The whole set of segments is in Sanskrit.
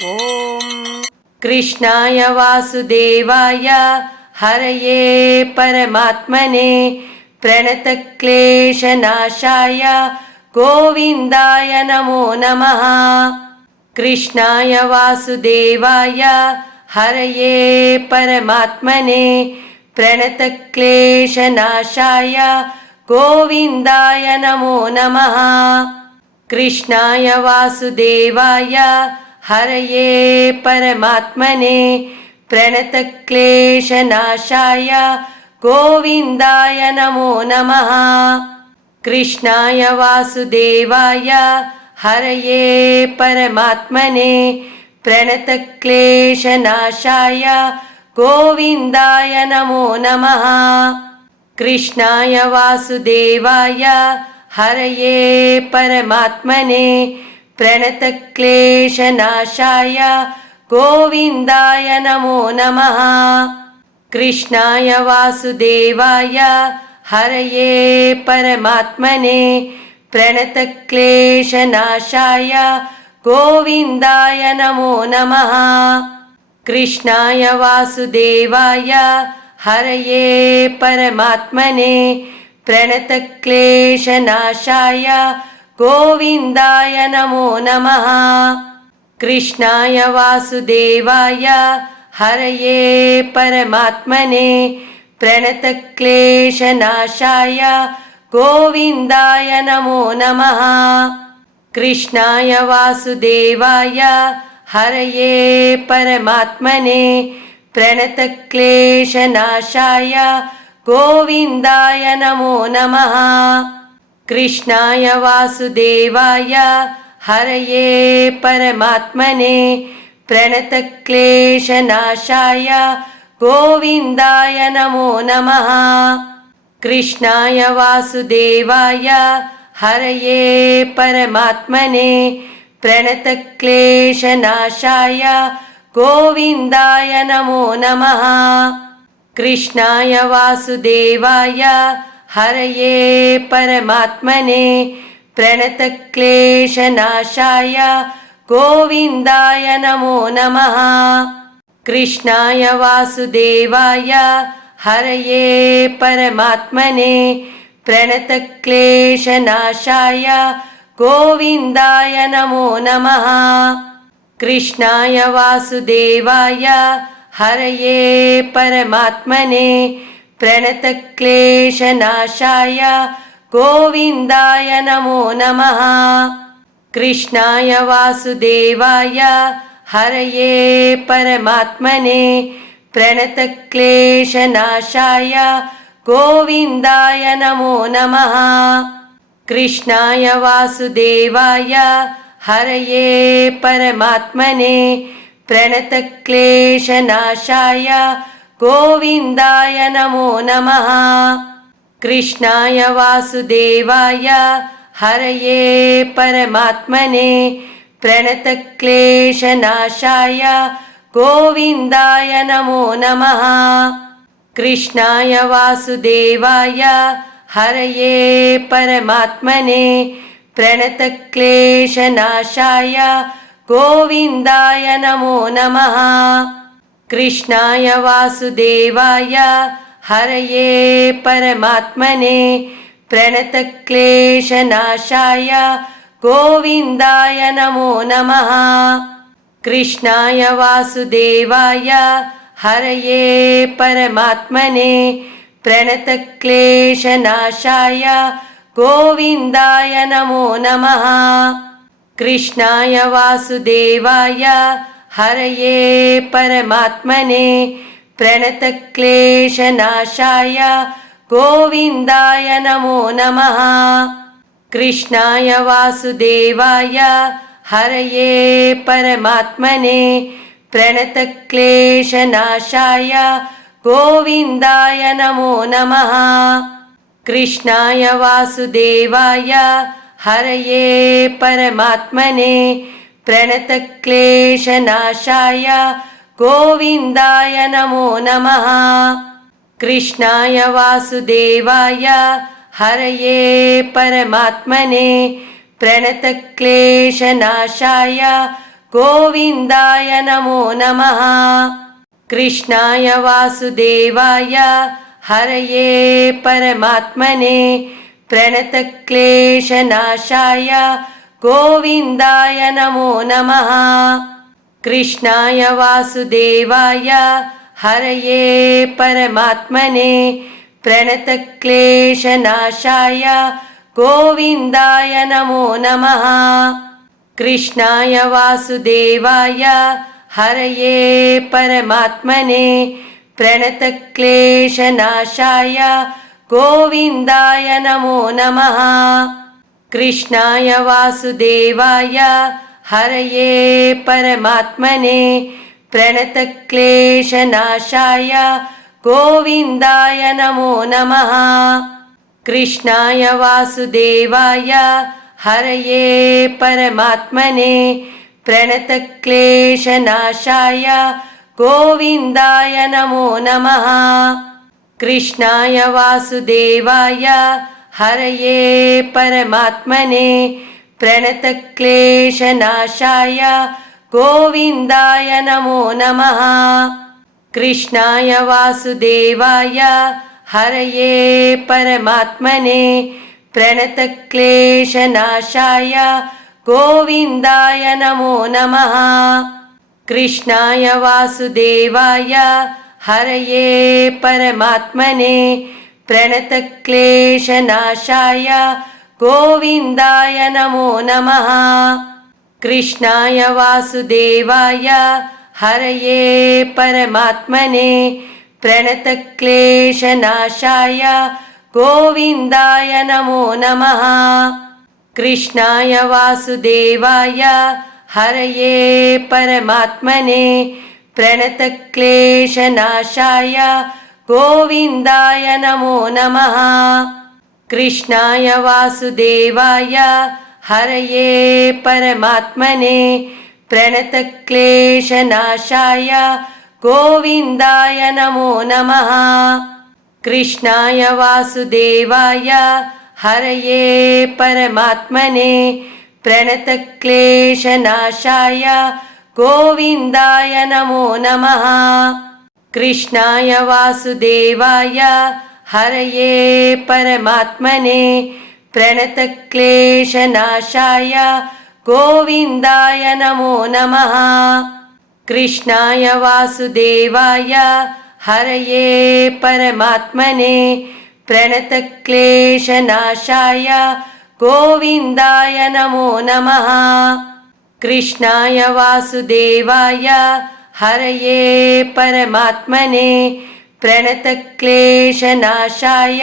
ॐ कृष्णाय वासुदेवाय हरये परमात्मने प्रणतक्लेशनाशाय गोविन्दाय नमो नमः। कृष्णाय वासुदेवाय हरये परमात्मने प्रणतक्लेशनाशाय गोविन्दाय नमो नमः। कृष्णाय वासुदेवाय हरये परमात्मने प्रणतक्लेशनाशाय गोविन्दाय नमो नमः। कृष्णाय वासुदेवाय हरये परमात्मने प्रणतक्लेशनाशाय गोविन्दाय नमो नमः। कृष्णाय वासुदेवाय हरये परमात्मने प्रणतक्लेशनाशाय गोविन्दाय नमो नमः। कृष्णाय वासुदेवाय हरये परमात्मने प्रणतक्लेशनाशाय गोविन्दाय नमो नमः। कृष्णाय वासुदेवाय हरये परमात्मने प्रणतक्लेशनाशाय गोविन्दाय नमो नमः। कृष्णाय वासुदेवाय हरये परमात्मने प्रणतक्लेशनाशाय गोविन्दाय नमो नमः। कृष्णाय वासुदेवाय हरये परमात्मने प्रणतक्लेशनाशाय गोविन्दाय नमो नमः। कृष्णाय वासुदेवाय हरये परमात्मने प्रणतक्लेशनाशाय गोविन्दाय नमो नमः। कृष्णाय वासुदेवाय हरये परमात्मने प्रणतक्लेशनाशाय गोविन्दाय नमो नमः। कृष्णाय वासुदेवाय हरये परमात्मने प्रणतक्लेशनाशाय गोविन्दाय नमो नमः। कृष्णाय वासुदेवाय हरये परमात्मने प्रणतक्लेशनाशाय गोविन्दाय नमो नमः। कृष्णाय वासुदेवाय हरये परमात्मने प्रणतक्लेशनाशाय गोविन्दाय नमो नमः। कृष्णाय वासुदेवाय हरये परमात्मने प्रणतक्लेशनाशाय गोविन्दाय नमो नमः। कृष्णाय वासुदेवाय हरये परमात्मने प्रणतक्लेशनाशाय गोविन्दाय नमो नमः। कृष्णाय वासुदेवाय हरये परमात्मने प्रणतक्लेशनाशाय गोविन्दाय नमो नमः। कृष्णाय वासुदेवाय हरये परमात्मने प्रणतक्लेशनाशाय गोविन्दाय नमो नमः। कृष्णाय वासुदेवाय हरये परमात्मने प्रणतक्लेशनाशाय गोविन्दाय नमो नमः। कृष्णाय वासुदेवाय हरये परमात्मने प्रणतक्लेशनाशाय गोविन्दाय नमो नमः। कृष्णाय वासुदेवाय हरये परमात्मने प्रणतक्लेशनाशाय गोविन्दाय नमो नमः। कृष्णाय वासुदेवाय हरये परमात्मने प्रणतक्लेशनाशाय गोविन्दाय नमो नमः। कृष्णाय वासुदेवाय हरये परमात्मने प्रणतक्लेशनाशाय गोविन्दाय नमो नमः। कृष्णाय वासुदेवाय हरये परमात्मने प्रणतक्लेशनाशाय गोविन्दाय नमो नमः। कृष्णाय वासुदेवाय हरये परमात्मने प्रणतक्लेशनाशाय गोविन्दाय नमो नमः। कृष्णाय वासुदेवाय हरये परमात्मने प्रणतक्लेशनाशाय गोविन्दाय नमो नमः। कृष्णाय वासुदेवाय हरये परमात्मने प्रणतक्लेशनाशाय गोविन्दाय नमो नमः। कृष्णाय वासुदेवाय हरये परमात्मने प्रणतक्लेशनाशाय गोविन्दाय नमो नमः। कृष्णाय वासुदेवाय हरये परमात्मने प्रणतक्लेशनाशाय गोविन्दाय नमो नमः। कृष्णाय वासुदेवाय हरये परमात्मने प्रणतक्लेशनाशाय गोविन्दाय नमो नमः। कृष्णाय वासुदेवाय हरये परमात्मने प्रणतक्लेशनाशाय गोविन्दाय नमो नमः। कृष्णाय वासुदेवाय हरये परमात्मने प्रणतक्लेशनाशाय गोविन्दाय नमो नमः। कृष्णाय वासुदेवाय हरये परमात्मने प्रणतक्लेशनाशाय गोविन्दाय नमो नमः। कृष्णाय वासुदेवाय हरये परमात्मने प्रणतक्लेशनाशाय गोविन्दाय नमो नमः। कृष्णाय वासुदेवाय हरये परमात्मने प्रणतक्लेशनाशाय गोविन्दाय नमो नमः। कृष्णाय वासुदेवाय हरये परमात्मने प्रणतक्लेशनाशाय गोविन्दाय नमो नमः। कृष्णाय वासुदेवाय हरये परमात्मने प्रणतक्लेशनाशाय गोविन्दाय नमो नमः। कृष्णाय वासुदेवाय हरये परमात्मने प्रणतक्लेशनाशाय गोविन्दाय नमो नमः। कृष्णाय वासुदेवाय हरये परमात्मने प्रणतक्लेशनाशाय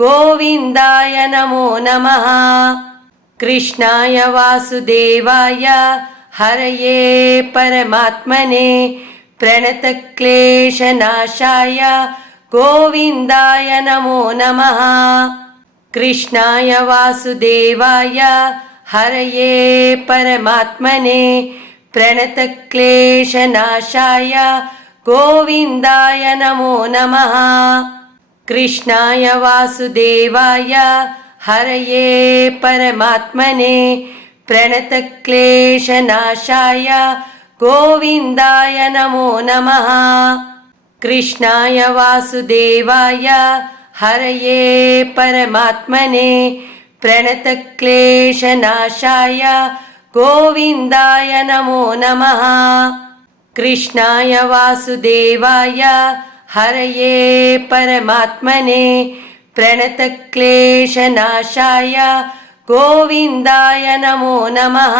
गोविन्दाय नमो नमः। कृष्णाय वासुदेवाय हरये परमात्मने प्रणतक्लेशनाशाय गोविन्दाय नमो नमः। कृष्णाय वासुदेवाय हरये परमात्मने प्रणतक्लेशनाशाय गोविन्दाय नमो नमः। कृष्णाय वासुदेवाय हरये परमात्मने प्रणतक्लेशनाशाय गोविन्दाय नमो नमः। कृष्णाय वासुदेवाय हरये परमात्मने प्रणतक्लेशनाशाय गोविन्दाय नमो नमः। कृष्णाय वासुदेवाय हरये परमात्मने प्रणतक्लेशनाशाय गोविन्दाय नमो नमः।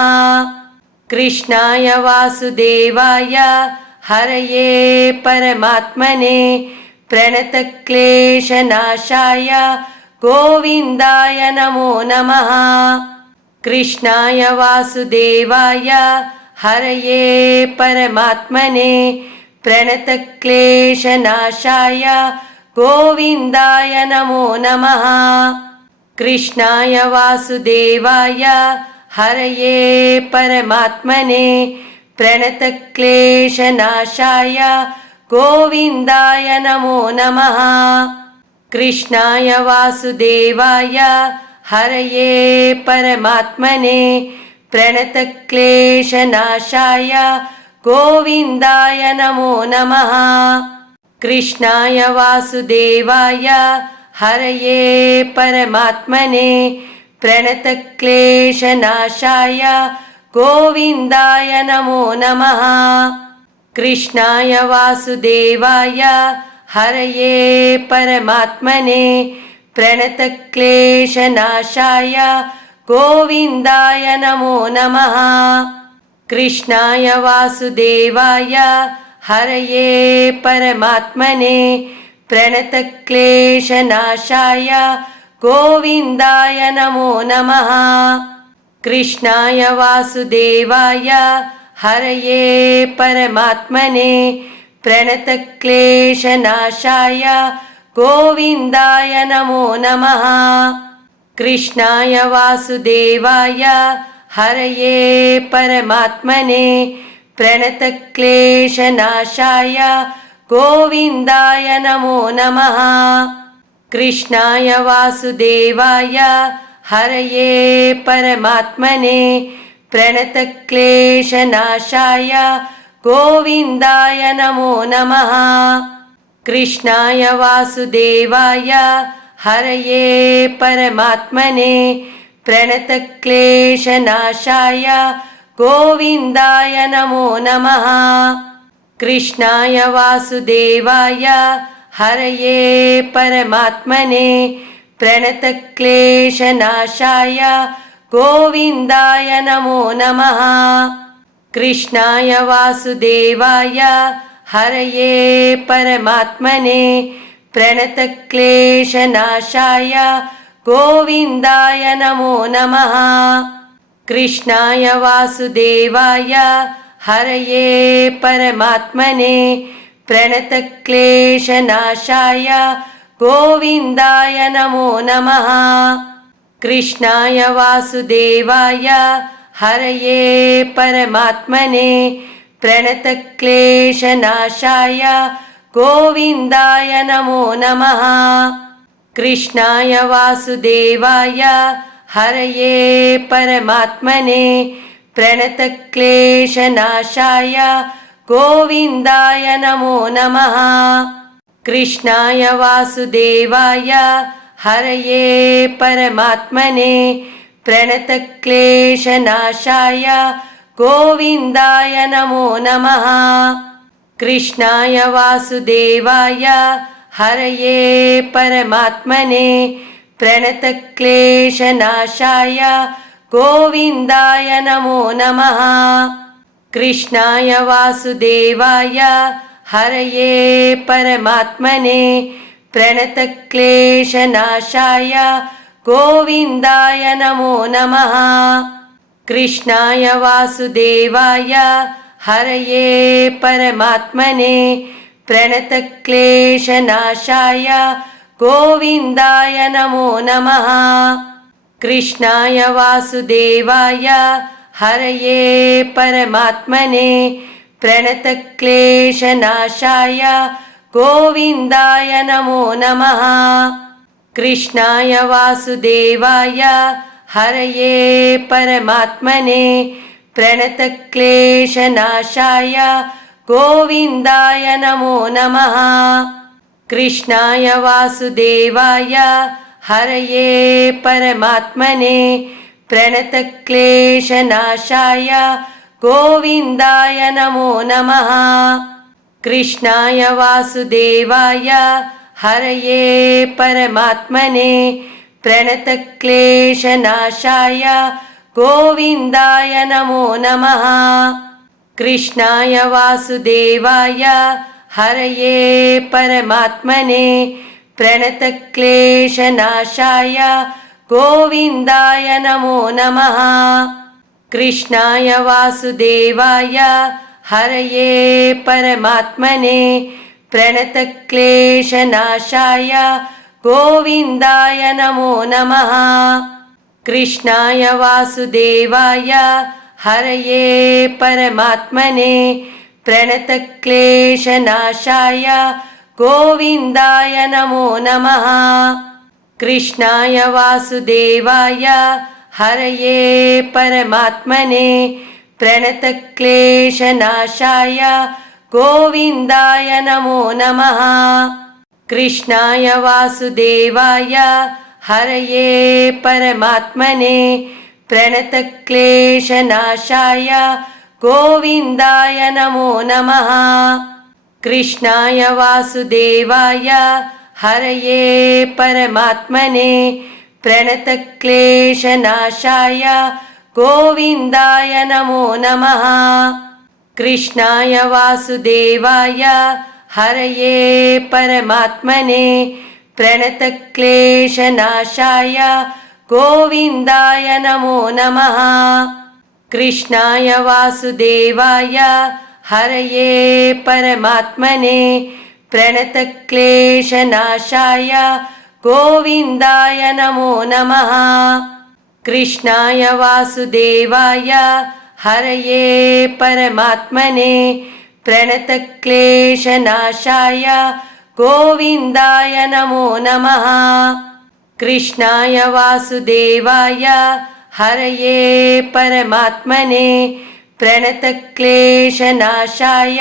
कृष्णाय वासुदेवाय हरये परमात्मने प्रणतक्लेशनाशाय गोविन्दाय नमो नमः। कृष्णाय वासुदेवाय हरये परमात्मने प्रणतक्लेशनाशाय गोविन्दाय नमो नमः। कृष्णाय वासुदेवाय हरये परमात्मने प्रणतक्लेशनाशाय गोविन्दाय नमो नमः। कृष्णाय वासुदेवाय हरये परमात्मने प्रणतक्लेशनाशाय गोविन्दाय नमो नमः। कृष्णाय वासुदेवाय हरये परमात्मने प्रणतक्लेशनाशाय गोविन्दाय नमो नमः। कृष्णाय वासुदेवाय हरये परमात्मने प्रणतक्लेशनाशाय गोविन्दाय नमो नमः। कृष्णाय वासुदेवाय हरये परमात्मने प्रणतक्लेशनाशाय गोविन्दाय नमो नमः। कृष्णाय वासुदेवाय हरये परमात्मने प्रणतक्लेशनाशाय गोविन्दाय नमो नमः। कृष्णाय वासुदेवाय हरये परमात्मने प्रणतक्लेशनाशाय गोविन्दाय नमो नमः। कृष्णाय वासुदेवाय हरये परमात्मने प्रणतक्लेशनाशाय गोविन्दाय नमो नमः। कृष्णाय वासुदेवाय हरये परमात्मने प्रणतक्लेशनाशाय गोविन्दाय नमो नमः। कृष्णाय वासुदेवाय हरये परमात्मने प्रणतक्लेशनाशाय गोविन्दाय नमो नमः। कृष्णाय वासुदेवाय हरये परमात्मने प्रणतक्लेशनाशाय गोविन्दाय नमो नमः। कृष्णाय वासुदेवाय हरये परमात्मने प्रणतक्लेशनाशाय गोविन्दाय नमो नमः। कृष्णाय वासुदेवाय हरये परमात्मने प्रणतक्लेशनाशाय गोविन्दाय नमो नमः। कृष्णाय वासुदेवाय हरये परमात्मने प्रणतक्लेशनाशाय गोविन्दाय नमो नमः। कृष्णाय वासुदेवाय हरये परमात्मने प्रणतक्लेशनाशाय गोविन्दाय नमो नमः। कृष्णाय वासुदेवाय हरये परमात्मने प्रणतक्लेशनाशाय गोविन्दाय नमो नमः। कृष्णाय वासुदेवाय हरये परमात्मने प्रणतक्लेशनाशाय गोविन्दाय नमो नमः। कृष्णाय वासुदेवाय हरये परमात्मने प्रणतक्लेशनाशाय गोविन्दाय नमो नमः। कृष्णाय वासुदेवाय हरये परमात्मने प्रणतक्लेशनाशाय गोविन्दाय नमो नमः। कृष्णाय वासुदेवाय हरये परमात्मने प्रणतक्लेशनाशाय गोविन्दाय नमो नमः। कृष्णाय वासुदेवाय हरये परमात्मने प्रणतक्लेशनाशाय गोविन्दाय नमो नमः। कृष्णाय वासुदेवाय हरये परमात्मने प्रणतक्लेशनाशाय गोविन्दाय नमो नमः। कृष्णाय वासुदेवाय हरये परमात्मने प्रणतक्लेशनाशाय गोविन्दाय नमो नमः। कृष्णाय वासुदेवाय हरये परमात्मने प्रणतक्लेशनाशाय गोविन्दाय नमो नमः। कृष्णाय वासुदेवाय हरये परमात्मने प्रणतक्लेशनाशाय गोविन्दाय नमो नमः। कृष्णाय वासुदेवाय हरये परमात्मने प्रणतक्लेशनाशाय गोविन्दाय नमो नमः। कृष्णाय वासुदेवाय हरये परमात्मने प्रणतक्लेशनाशाय गोविन्दाय नमो नमः। कृष्णाय वासुदेवाय हरये परमात्मने प्रणतक्लेशनाशाय गोविन्दाय नमो नमः। कृष्णाय वासुदेवाय हरये परमात्मने प्रणतक्लेशनाशाय गोविन्दाय नमो नमः। कृष्णाय वासुदेवाय हरये परमात्मने प्रणतक्लेशनाशाय गोविन्दाय नमो नमः। कृष्णाय वासुदेवाय हरये परमात्मने प्रणतक्लेशनाशाय गोविन्दाय नमो नमः। कृष्णाय वासुदेवाय हरये परमात्मने प्रणतक्लेशनाशाय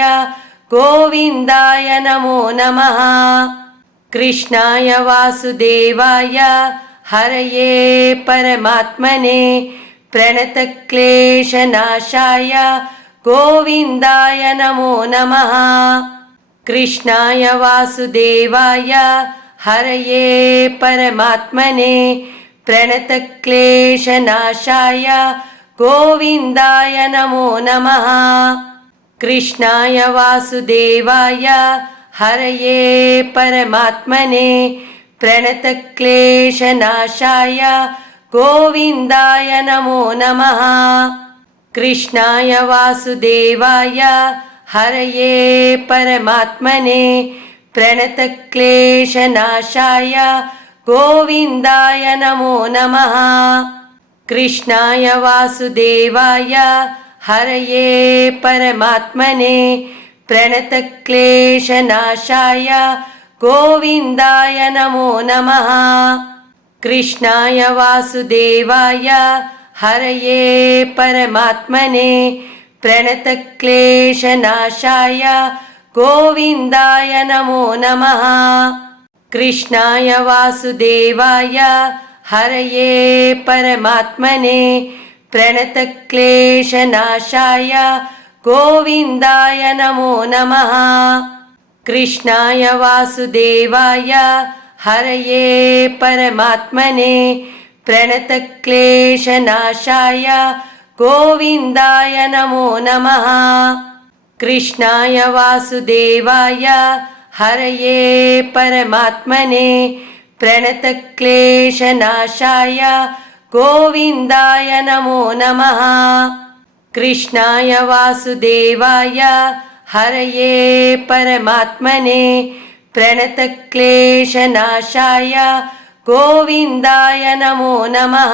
गोविन्दाय नमो नमः। कृष्णाय वासुदेवाय हरये परमात्मने प्रणतक्लेशनाशाय गोविन्दाय नमो नमः। कृष्णाय वासुदेवाय हरये परमात्मने प्रणतक्लेशनाशाय गोविन्दाय नमो नमः। कृष्णाय वासुदेवाय हरये परमात्मने प्रणतक्लेशनाशाय गोविन्दाय नमो नमः। कृष्णाय वासुदेवाय हरये परमात्मने प्रणतक्लेशनाशाय गोविन्दाय नमो नमः। कृष्णाय वासुदेवाय हरये परमात्मने प्रणतक्लेशनाशाय गोविन्दाय नमो नमः। कृष्णाय वासुदेवाय हरये परमात्मने प्रणतक्लेशनाशाय गोविन्दाय नमो नमः। कृष्णाय वासुदेवाय हरये परमात्मने प्रणतक्लेशनाशाय गोविन्दाय नमो नमः। कृष्णाय वासुदेवाय हरये परमात्मने प्रणतक्लेशनाशाय गोविन्दाय नमो नमः। कृष्णाय वासुदेवाय हरये परमात्मने प्रणतक्लेशनाशाय गोविन्दाय नमो नमः। कृष्णाय वासुदेवाय हरये परमात्मने प्रणतक्लेशनाशाय गोविन्दाय नमो नमः।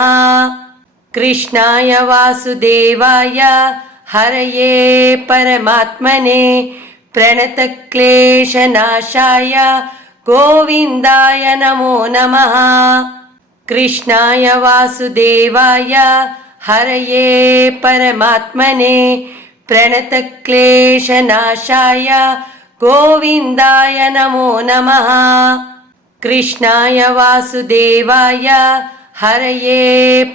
कृष्णाय वासुदेवाय हरये परमात्मने प्रणतक्लेशनाशाय गोविन्दाय नमो नमः। कृष्णाय वासुदेवाय हरये परमात्मने प्रणतक्लेशनाशाय गोविन्दाय नमो नमः। कृष्णाय वासुदेवाय हरये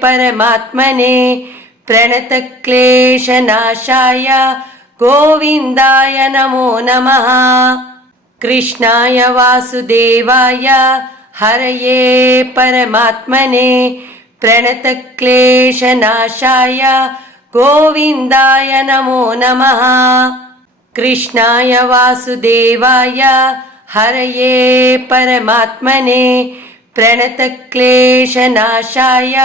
परमात्मने प्रणतक्लेशनाशाय गोविन्दाय नमो नमः। कृष्णाय वासुदेवाय हरये परमात्मने प्रणतक्लेशनाशाय गोविन्दाय नमो नमः। कृष्णाय वासुदेवाय हरये परमात्मने प्रणतक्लेशनाशाय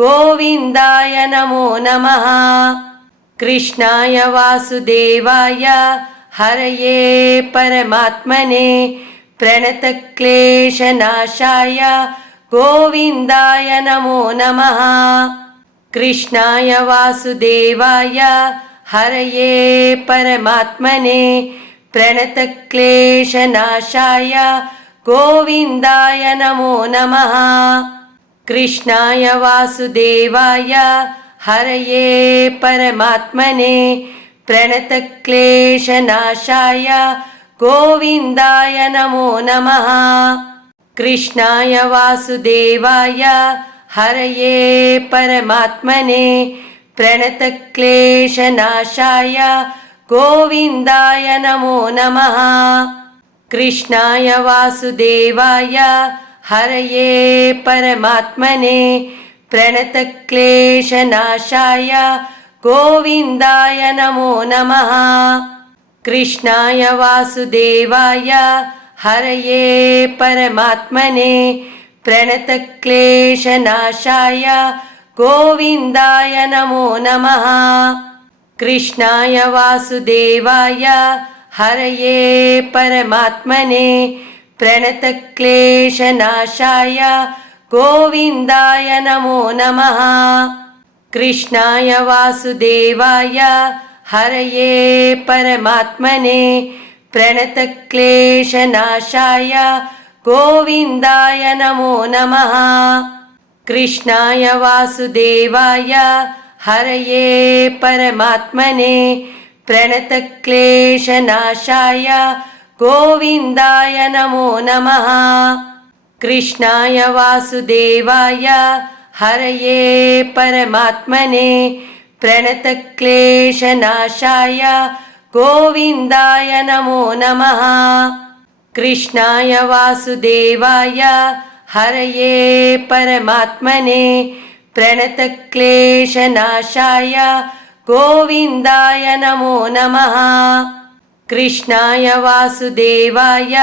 गोविन्दाय नमो नमः। कृष्णाय वासुदेवाय हरये परमात्मने प्रणतक्लेशनाशाय गोविन्दाय नमो नमः। कृष्णाय वासुदेवाय हरये परमात्मने प्रणतक्लेशनाशाय गोविन्दाय नमो नमः। कृष्णाय वासुदेवाय हरये परमात्मने प्रणतक्लेशनाशाय गोविन्दाय नमो नमः। कृष्णाय वासुदेवाय हरये परमात्मने प्रणतक्लेशनाशाय गोविन्दाय नमो नमः। कृष्णाय वासुदेवाय हरये परमात्मने प्रणतक्लेशनाशाय गोविन्दाय नमो नमः। कृष्णाय वासुदेवाय हरये परमात्मने प्रणतक्लेशनाशाय गोविन्दाय नमो नमः। कृष्णाय वासुदेवाय हरये परमात्मने प्रणतक्लेशनाशाय गोविन्दाय नमो नमः। कृष्णाय वासुदेवाय हरये परमात्मने प्रणतक्लेशनाशाय गोविन्दाय नमो नमः। कृष्णाय वासुदेवाय हरये परमात्मने प्रणतक्लेशनाशाय गोविन्दाय नमो नमः। कृष्णाय वासुदेवाय हरये परमात्मने प्रणतक्लेशनाशाय गोविन्दाय नमो नमः। कृष्णाय वासुदेवाय हरये परमात्मने प्रणतक्लेशनाशाय गोविन्दाय नमो नमः। कृष्णाय वासुदेवाय हरये परमात्मने प्रणतक्लेशनाशाय गोविन्दाय नमो नमः। कृष्णाय वासुदेवाय हरये परमात्मने प्रणतक्लेशनाशाय गोविन्दाय नमो नमः। कृष्णाय वासुदेवाय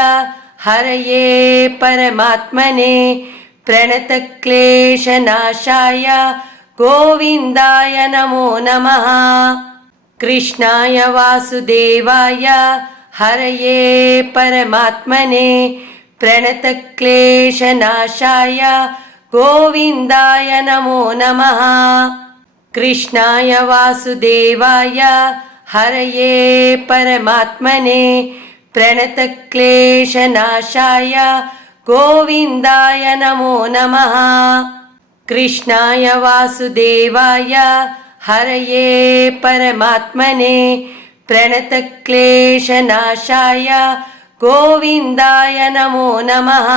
हरये परमात्मने प्रणतक्लेशनाशाय गोविन्दाय नमो नमः। कृष्णाय वासुदेवाय हरये परमात्मने प्रणतक्लेशनाशाय गोविन्दाय नमो नमः। कृष्णाय वासुदेवाय हरये परमात्मने प्रणतक्लेशनाशाय गोविन्दाय नमो नमः। कृष्णाय वासुदेवाय हरये परमात्मने प्रणतक्लेशनाशाय गोविन्दाय नमो नमः। कृष्णाय वासुदेवाय हरये परमात्मने प्रणतक्लेशनाशाय गोविन्दाय नमो नमः।